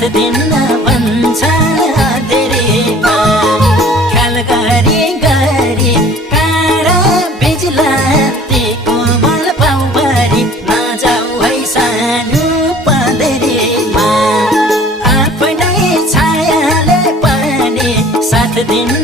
साथ दिन भन्छ धेरैमा ख्याल गरी गरी काँडा बिजुला ती कोमल पाउभरि नजाऊ है सानो पँधेरीमा आफ्नै छायाले पनि साथ दिन